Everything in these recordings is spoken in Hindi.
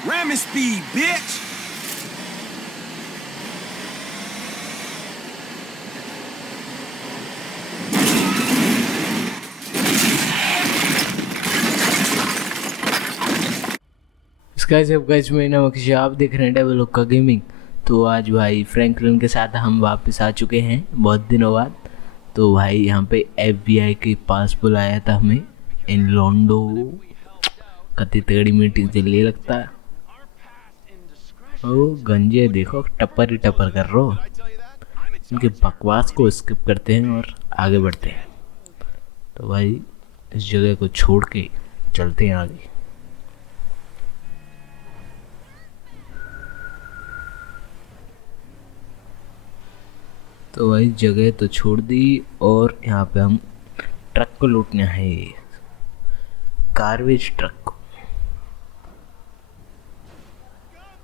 Ramming speed, bitch. गाइस अब गाइस मेरा नाम अक्षय, आप देख रहे हैं डेवल का गेमिंग। तो आज भाई फ्रैंकलिन के साथ हम वापस आ चुके हैं बहुत दिनों बाद। तो भाई यहाँ पे FBI के पास बुलाया था हमें इन लोंडो। कति तगड़ी मीटिंग चल रही लगता है। ओ गंजे देखो टप्पर ही टप्पर कर रहे हो। इनके बकवास को स्किप करते हैं और आगे बढ़ते हैं। तो भाई इस जगह को छोड़ के चलते हैं आगे। तो भाई जगह तो छोड़ दी और यहाँ पे हम ट्रक को लूटना है, गार्बेज ट्रक को।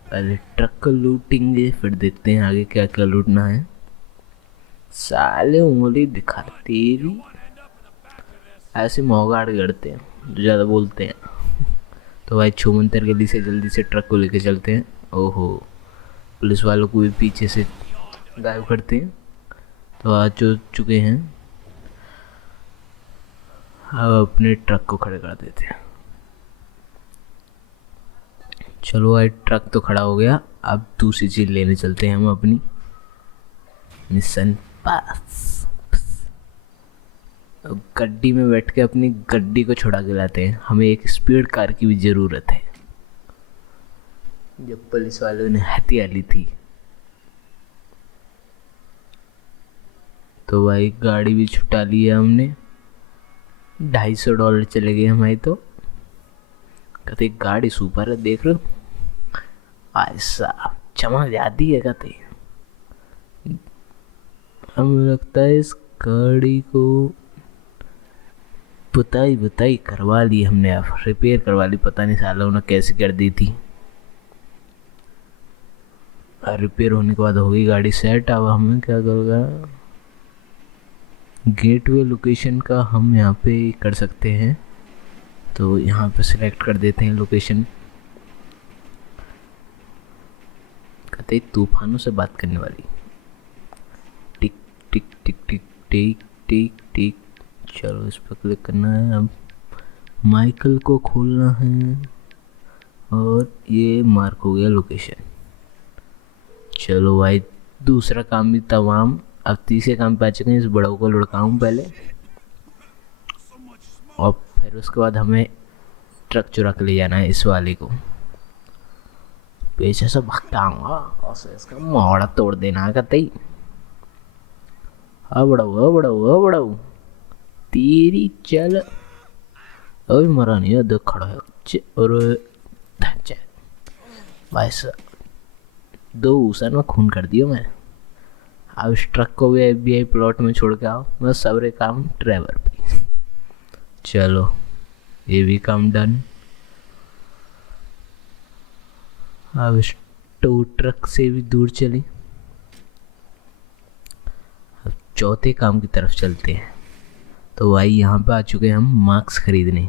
पहले ट्रक को लूटेंगे फिर देखते हैं आगे क्या क्या लूटना है। साले उंगली दिखा तेरी, ऐसे मोगाड़ गड़ते हैं जो ज़्यादा बोलते हैं। तो भाई छूमंतर गली से जल्दी से ट्रक को लेके चलते हैं। ओहो, पुलिस वालों को भी पीछे से गायब करते हैं। तो आ चुके हैं, अब अपने ट्रक को खड़े कर देते हैं। चलो भाई ट्रक तो खड़ा हो गया, अब दूसरी चीज़ लेने चलते हैं हम अपनी मिशन पास। गड्डी में बैठ के अपनी गड्डी को छुड़ा के लाते हैं। हमें एक स्पीड कार की भी ज़रूरत है, जब पुलिस वालों ने हत्या ली थी। तो भाई गाड़ी भी छुटा ली है हमने। $250 चले गए हमारी। तो कहते गाड़ी सुपर है, देख रहे हो ऐसा चमक जाती है। कहते हमें लगता है इस गाड़ी को बुताई करवा ली हमने, अब रिपेयर करवा ली। पता नहीं साला उन्होंने कैसे कर दी थी। रिपेयर होने के बाद हो गई गाड़ी सेट। अब हमें क्या करेगा, गेटवे लोकेशन का हम यहाँ पे कर सकते हैं। तो यहाँ पे सिलेक्ट कर देते हैं लोकेशन। कहते तूफानों से बात करने वाली। टिक टिक टिक टिक टिक टिक टिक। चलो इस पर क्लिक करना है। अब माइकल को खोलना है और ये मार्क हो गया लोकेशन। चलो भाई दूसरा काम भी तमाम। अब तीसरे काम पे आ चुके हैं। इस बड़ों को लुढ़काऊं पहले और फिर उसके बाद हमें ट्रक चुरा के ले जाना है इस वाले को। पीछे से भटकाऊंगा और इसका मोड़ा तोड़ देना है। कतई बढ़ाऊ तेरी चल। अभी मरा नहीं है, देख खड़ा है। और भाई साहब 2 ऊसर में खून कर दिया मैं। अब इस ट्रक को भी FBI प्लॉट में छोड़ के आओ, मैं सबरे काम ड्राइवर पे। चलो ये भी काम डन। अब इस टो ट्रक से भी दूर चले। अब चौथे काम की तरफ चलते हैं। तो भाई यहाँ पे आ चुके हैं हम मास्क खरीदने।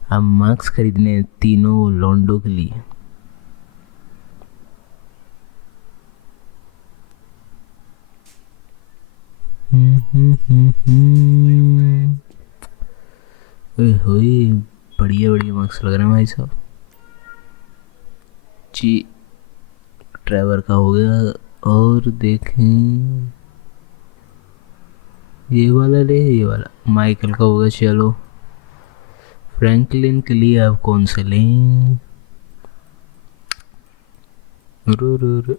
हम मास्क खरीदने तीनों लोंडो के लिए। बढ़िया बढ़िया मार्क्स लग रहे हैं भाई साहब जी। ड्राइवर का हो गया। और देखें ये वाला ले, ये वाला माइकल का हो गया। चलो फ्रैंकलिन के लिए अब कौन से लें। रो रो रो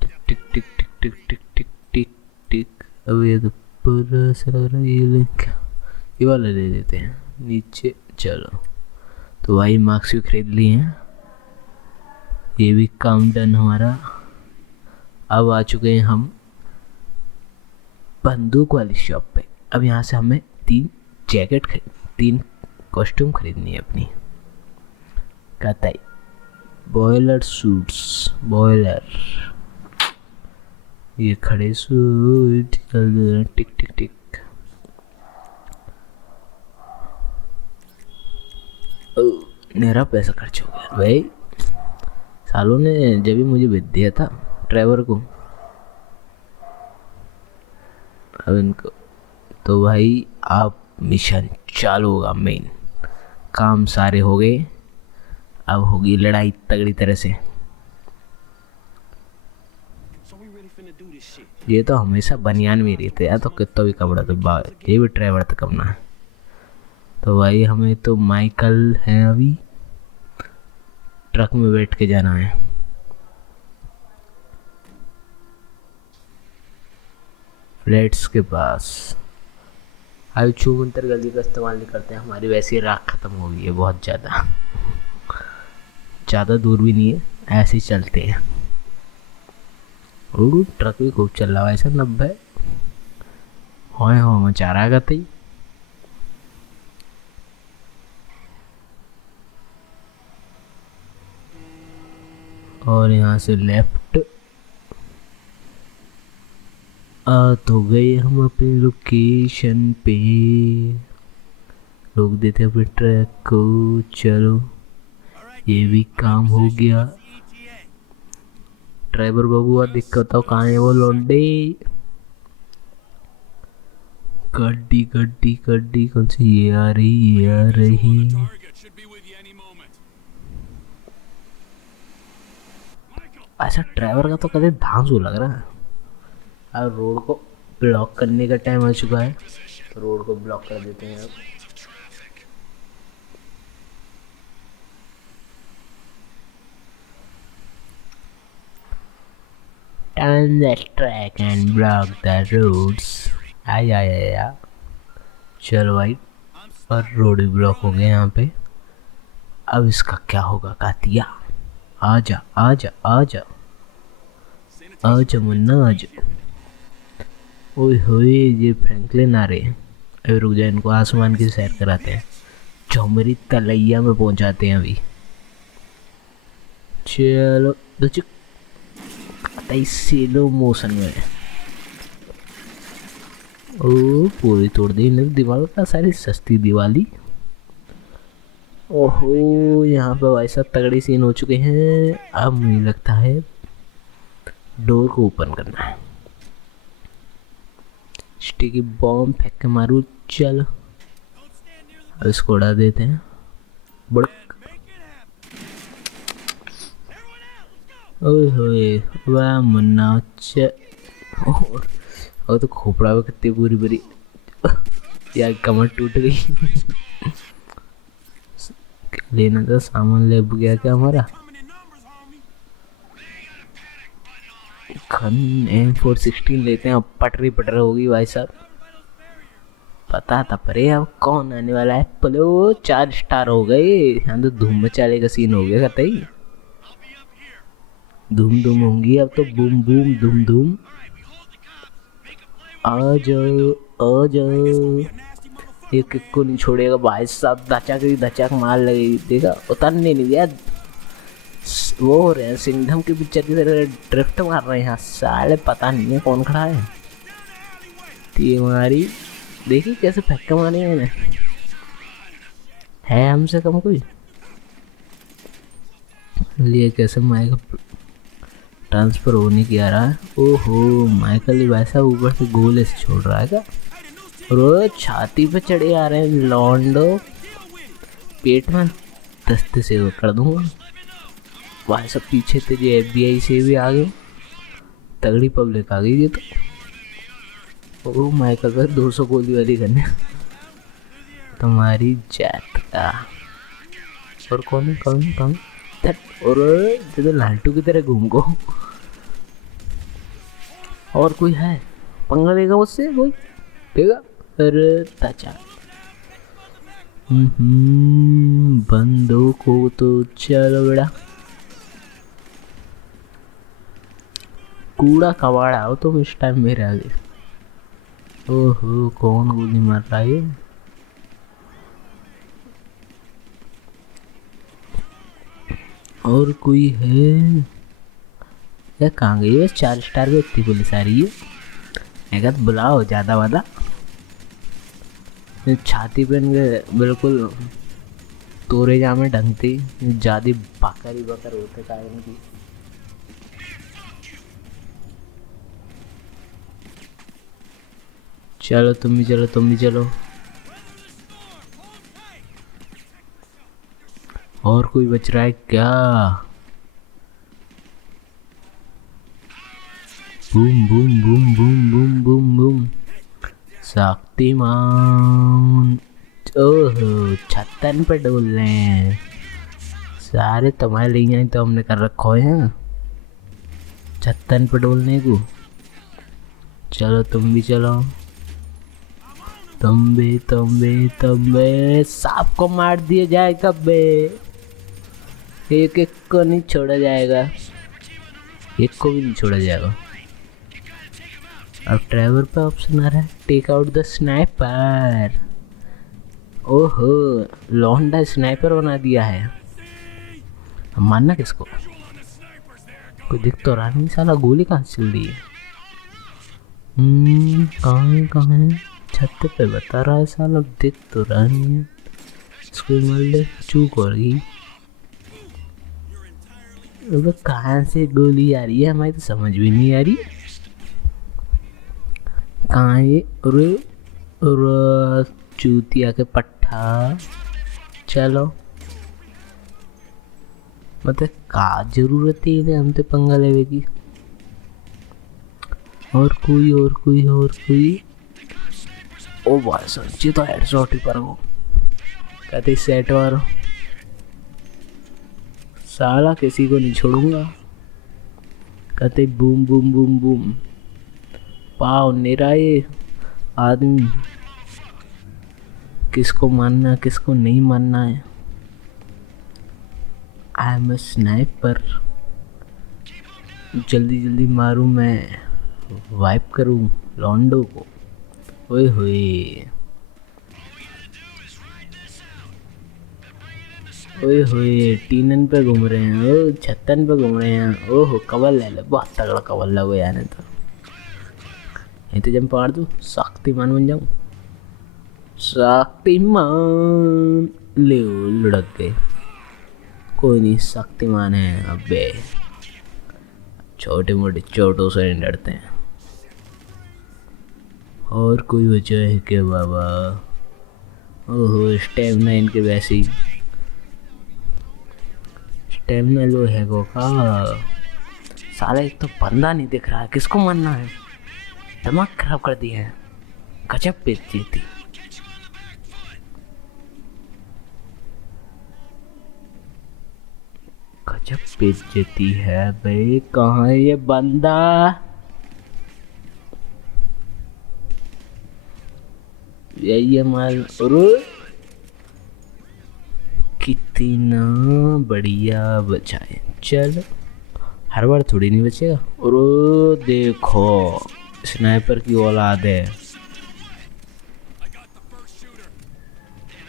टिक टिक टिक टिक टिक टिक टिक टिक। अब ये तो पूरा सा लग रहा है। ये ले क्या, ये वाला ले लेते हैं नीचे। चलो तो भाई मार्क्स भी खरीद लिए हैं। ये भी काम डन हमारा। अब आ चुके हैं हम बंदूक वाली शॉप पे। अब यहाँ से हमें 3 कॉस्ट्यूम खरीदनी है अपनी। कहता है बॉयलर सूट्स, बॉयलर ये खड़े सूट। टिक टिक टिक। मेरा पैसा खर्च हो गया भाई। सालों ने जब भी मुझे भेज दिया था ड्राइवर को, अब इनको तो भाई आप मिशन चालू होगा। मेन काम सारे हो गए, अब होगी लड़ाई तगड़ी तरह से। ये तो हमेशा बनियान में रहते यार, तो कितना भी कपड़ा तो ये भी ड्राइवर तो कम ना है। तो भाई हमें तो माइकल है अभी ट्रक में बैठ के जाना है। फ्लैट्स के पास। अभी छूमंतर गली का इस्तेमाल नहीं करते हैं, हमारी वैसे ही राख खत्म हो गई है बहुत ज़्यादा दूर भी नहीं है, ऐसे ही चलते हैं। ट्रक भी खूब चल रहा है ऐसा 90 हो मचा रहा है कतई। और यहाँ से लेफ्ट आ तो गए हम अपनी लोकेशन पे। रोक देते अपने ट्रक को, चलो ये भी काम हो गया। ड्राइवर बाबू दिक्कत हो कहाँ है वो लौंडे। गड्डी गड्डी गड्डी कौन सी, ये आ रही। ऐसा ड्राइवर का तो कभी धांसू लग रहा है। अब रोड को ब्लॉक करने का टाइम आ चुका है, तो रोड को ब्लॉक कर देते हैं अब। Turn the track and block the roads। आया चलो भाई, और रोड भी ब्लॉक हो गए यहाँ पे। अब इसका क्या होगा कातिया, आजा आजा आजा आजा मुन्ना आजा। ओए होए ये फ्रैंकलिन आ रहे हैं। अभी रुक जाए, इनको आसमान की सैर कराते हैं, चौमरी तलैया में पहुंचाते हैं अभी। चलो स्लो मोशन में। ओ पूरी तोड़ दी इन्हें दीवार का, सारी सस्ती दिवाली। ओहो यहाँ पे भाई साहब तगड़ी सीन हो चुके हैं। अब मुझे लगता है डोर को ओपन करना है। स्टिकी बॉम्ब फेंक के मारू, चल अब इसको उड़ा देते हैं। ओए होए वाह मुन्ना, और तो खोपड़ा में कितनी पूरी बड़ी यार कमर टूट गई। लेना था सामान ले गया क्या हमारा। खन M416 लेते हैं, अब पटरी पटर होगी भाई साहब। पता था परे अब कौन आने वाला है। पलो 4 स्टार हो गए, यहाँ तो धूम मचाले का सीन हो गया कतई। धूम धूम होंगी अब तो, बूम बूम धूम धूम। आ जाओ एक को नहीं छोड़ेगा भाई साहब। धचक मार लगेगी, देखा उतरने नहीं दिया। वो हो रहे हैं सिंघम के पिक्चर की तरह ड्रिफ्ट मार रहे हैं यहाँ साले, पता नहीं है कौन खड़ा है। हमारी देखी कैसे फेंका मारे मैंने, है हमसे कम कोई। लिए कैसे माइक ट्रांसफर होने की आ रहा है। ओहो माइकल वैसा ऊपर से गोले से छोड़ रहा है क्या। और छाती पे चढ़े आ रहे हैं लॉन्डो, पेट में दस्ते से वो कर दूंगा भाई सब। पीछे तेरे FBI से भी आ गए, तगड़ी पब्लिक आ गई ये तो। ओ माइकल पर 200 गोली वाली गन है तुम्हारी जात का। और कौन कौन और तो लालटू की तरह घूम को। और कोई है पंगा लेगा मुझसे कोई, देगा अरे ताचा। बंदों को तो चलो बेड़ा, कूड़ा कबाड़ा हो तुम इस टाइम मेरे आगे। ओहो कौन गोली मार रहा है। और कोई है या कहाँ गई है। 4 स्टार में इतनी पुलिस आ रही है, मैं बुलाओ ज़्यादा वादा। छाती पे बिल्कुल तोरे जामे ढंगते ज्यादा बकर बकर होते कारण की। चलो तुम भी चलो, तुम भी चलो। और कोई बच रहा है क्या? Boom boom boom boom boom boom boom. Shaktimaan. ओहो, छतन पे डोल रहे हैं सारे। तुम्हारे लिए तो हमने कर रखो है छतन पे डोलने को। चलो तुम भी चलो। तुम भी सांप को मार दिया जाए कब बे? एक एक को नहीं छोड़ा जाएगा, एक को भी नहीं छोड़ा जाएगा। अब ड्राइवर पे ऑप्शन आ रहा है, टेक आउट द स्नाइपर। ओहो, लौंडा स्नाइपर बना दिया है। हम मानना किसको? कोई दिख तो रहा नहीं साला, गोली कहाँ से चल रही है? कहाँ है? छत पे बता रहा है साला, दिख तो रहा नहीं है। इसको मार ले, चूक हो रही। अब कहाँ से गोली आ रही है, हमारी तो समझ भी नहीं आ रही। कहाँ है? अरे चूतिया के पट्टा। चलो मतलब का जरूरत है इन्हें हमसे पंगा लेवे की? और कोई। ओ भाई सच्ची तो हेडशॉट ही पर वो कहते सेट मारो साला, किसी को नहीं छोड़ूंगा। कहते बूम बूम बूम बूम। पाव मेरा ये आदमी, किसको मानना किसको नहीं मानना है। I am a sniper. जल्दी जल्दी मारूं मैं, वाइप करूं लॉन्डो को। ओए होए ओए होए, टीनन पे घूम रहे हैं, ओ छतन पे घूम रहे हैं। ओहो कवर ले ले, बहुत तगड़ा कवर लगो यार। तो ये तो जब पाड़ दूं शक्तिमान बन जाऊं। शक्तिमान ले लुढ़क गए। कोई नहीं, शक्तिमान है। अबे छोटे मोटे चोटों से नहीं डरते हैं। और कोई वजह है क्या बाबा? ओहो स्टेमिना इनके वैसे ही, स्टेमिना लो है को का। साला एक तो बंदा नहीं दिख रहा है, किसको मानना है? दिमाग खराब कर दिया है। गजब बेइज्जती थी। गजब बेइज्जती है भाई। कहाँ है ये बंदा? यही है माल। कितना बढ़िया बचाए। चलो हर बार थोड़ी नहीं बचेगा। और देखो स्नाइपर की औलाद है।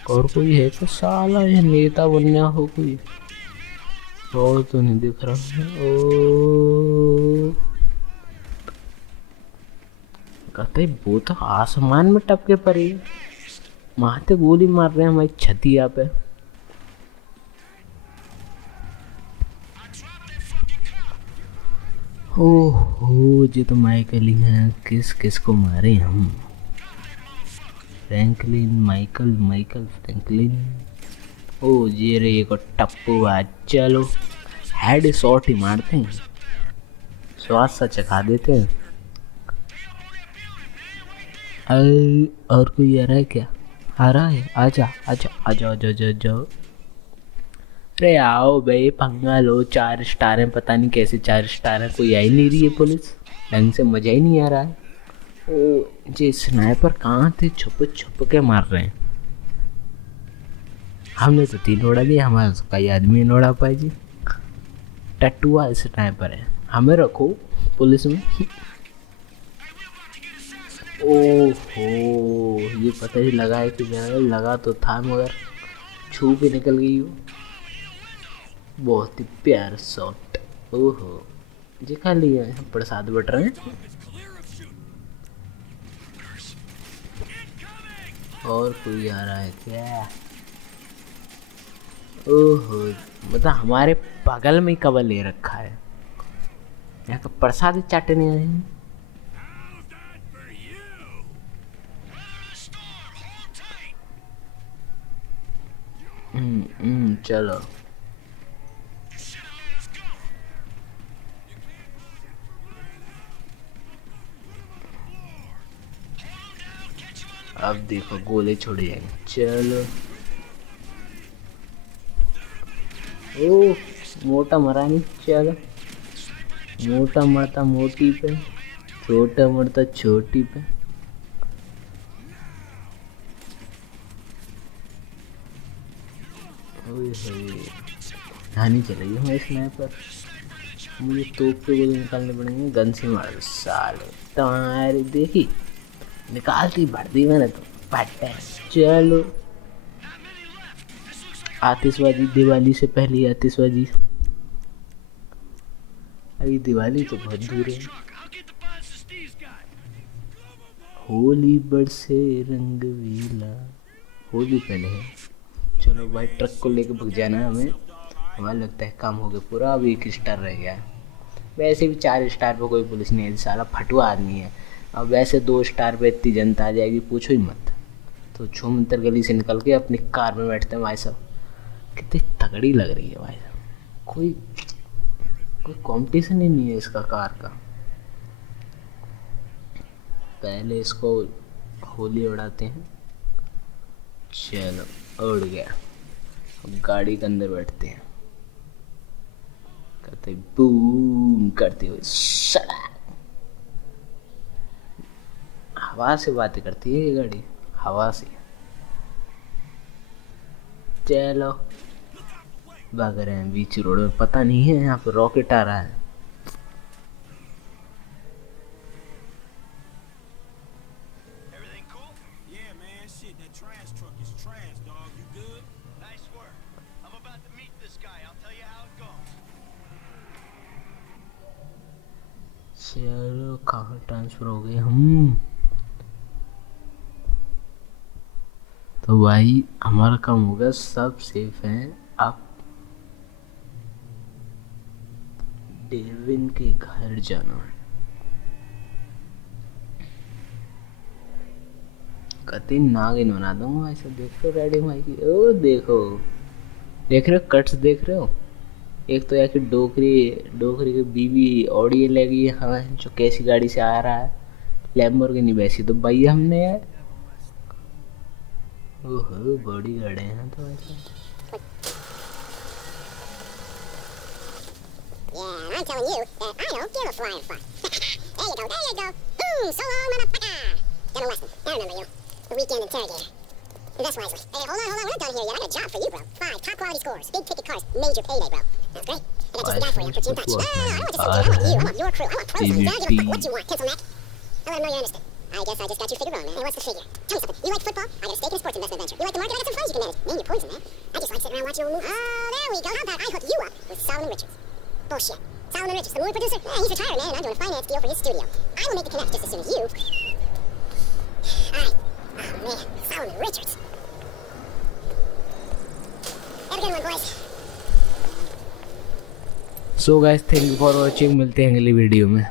और कोई है तो साला ये नेता बनना हो कोई? और तो नहीं दिख रहा। ओ कहते वो तो आसमान में टपके पड़ी, मारते गोली मार रहे हैं हमारी छतिया पे। ओहो ये तो माइकल ही हैं। किस किस को मारे हम? Franklin, Michael Franklin. ओ ये रे को टप्पू आज। चलो हेड शॉट ही मारते हैं, स्वाद सा चखा देते हैं। और कोई आ रहा है क्या? आ रहा है? आजा आजा आजा आजा आजा आजा। अरे आओ भाई पंगा लो। 4 स्टार हैं, पता नहीं कैसे 4 स्टार हैं। कोई आ ही नहीं रही है पुलिस, ढंग से मजा ही नहीं आ रहा है। ओ ये स्नाइपर कहाँ थे? छुप छुप के मार रहे हैं। हमने तो 3 उड़ा दिया, हमारा तो कई आदमी नहीं उड़ा पाए जी। टट्टुआ स्नाइपर है, हमें रखो पुलिस में। ओहो ये पता ही लगा है कि लगा तो था मगर छू के निकल गई हो। बहुत ही प्यारा शॉट। ओहो ये खा लिया है, प्रसाद बट रहे हैं। और कोई आ रहा है क्या? ओहो, मतलब हमारे बगल में ही कवर ले रखा है। यहाँ का प्रसाद चाटने आए हैं। चलो अब देखो गोले छोड़े जाएंगे। चलो ओ मोटा मरा नहीं। चलो मोटा मरता मोटी पे, छोटा मरता छोटी पे। हानि चलेगी हमारे स्नाइपर। मुझे तोप पे गोली निकालने पड़ेंगे। गन से मार दो साले। तुम्हारी देखी निकालती भरती मैंने तो पट्टे। चलो आतिशबाजी, दिवाली से पहले आतिशबाजी। अरे दिवाली तो बहुत दूर है। होली बरसे रंग वीला, होली पहले है। चलो भाई ट्रक को लेके भग जाना है हमें। हमें लगता है काम हो गया पूरा, अब 1 स्टार रह गया है। वैसे भी 4 स्टार पे कोई पुलिस नहीं है, साला फटुआ आदमी है। अब वैसे 2 स्टार पे इतनी जनता आ जाएगी पूछो ही मत। तो छूमंतर गली से निकल के अपनी कार में बैठते हैं भाई साहब। कितनी तगड़ी लग रही है भाई साहब। कोई कंपटीशन ही नहीं है इसका कार का। पहले इसको होली उड़ाते हैं। चलो उड़ गया। अब गाड़ी के अंदर बैठते हैं, करते बूम करते हुए हवा से बातें करती है ये गाड़ी, हवा से। चलो भाग रहे हैं बीच रोड में। पता नहीं है यहाँ पे रॉकेट आ रहा है। चलो कहाँ ट्रांसफर हो गए हम। तो भाई हमारा काम हो गया, सब सेफ हैं। अब डेविन के घर जाना है। कति नागिन बना दूंगा ऐसा। देख रहे हो राइडिंग भाई की? ओ देखो, देख रहे हो कट्स, देख रहे हो। एक तो यार डोकरी की बीवी ऑडी लगी है। हाँ जो कैसी गाड़ी से आ रहा है, लैम्बोर्गिनी। वैसी तो भाई हमने यार, ओहो बड़ी गाड़ी हैं तो ऐसा। Yeah, I'm telling you that I don't give a flying fuck. There you go, there you go. Boom, so long, motherfucker. General Weston, I remember you. The weekend interrogator. Invest wisely. Hey, hold on, we're not done here yet. I got a job for you, bro. 5 top quality scores, big ticket cars, major payday, bro. That's great. I got just a guy for you. I'll put you in touch. No, I don't want just some dude. I want you. I want your crew. I want pros. I don't give a fuck what you want, pencil neck. I let him know you're interested. I guess I just got you figured wrong, man. Hey, what's the figure? Tell me something. You like football? I got a stake in a sports investment venture. You like the market? I got some funds you can manage. Name your poison, man. I just like sitting around watching old movies. Oh, there we go. How about I hook you up with Solomon Richards? Bullshit. Solomon Richards, the movie producer? Yeah, he's retired, man. I'm doing a finance deal for his studio. I will make the connect just as soon as you. Alright. Oh, man. Solomon Richards. Have a good one, boys. So guys, thank you for watching. मिलते हैं अगली वीडियो में।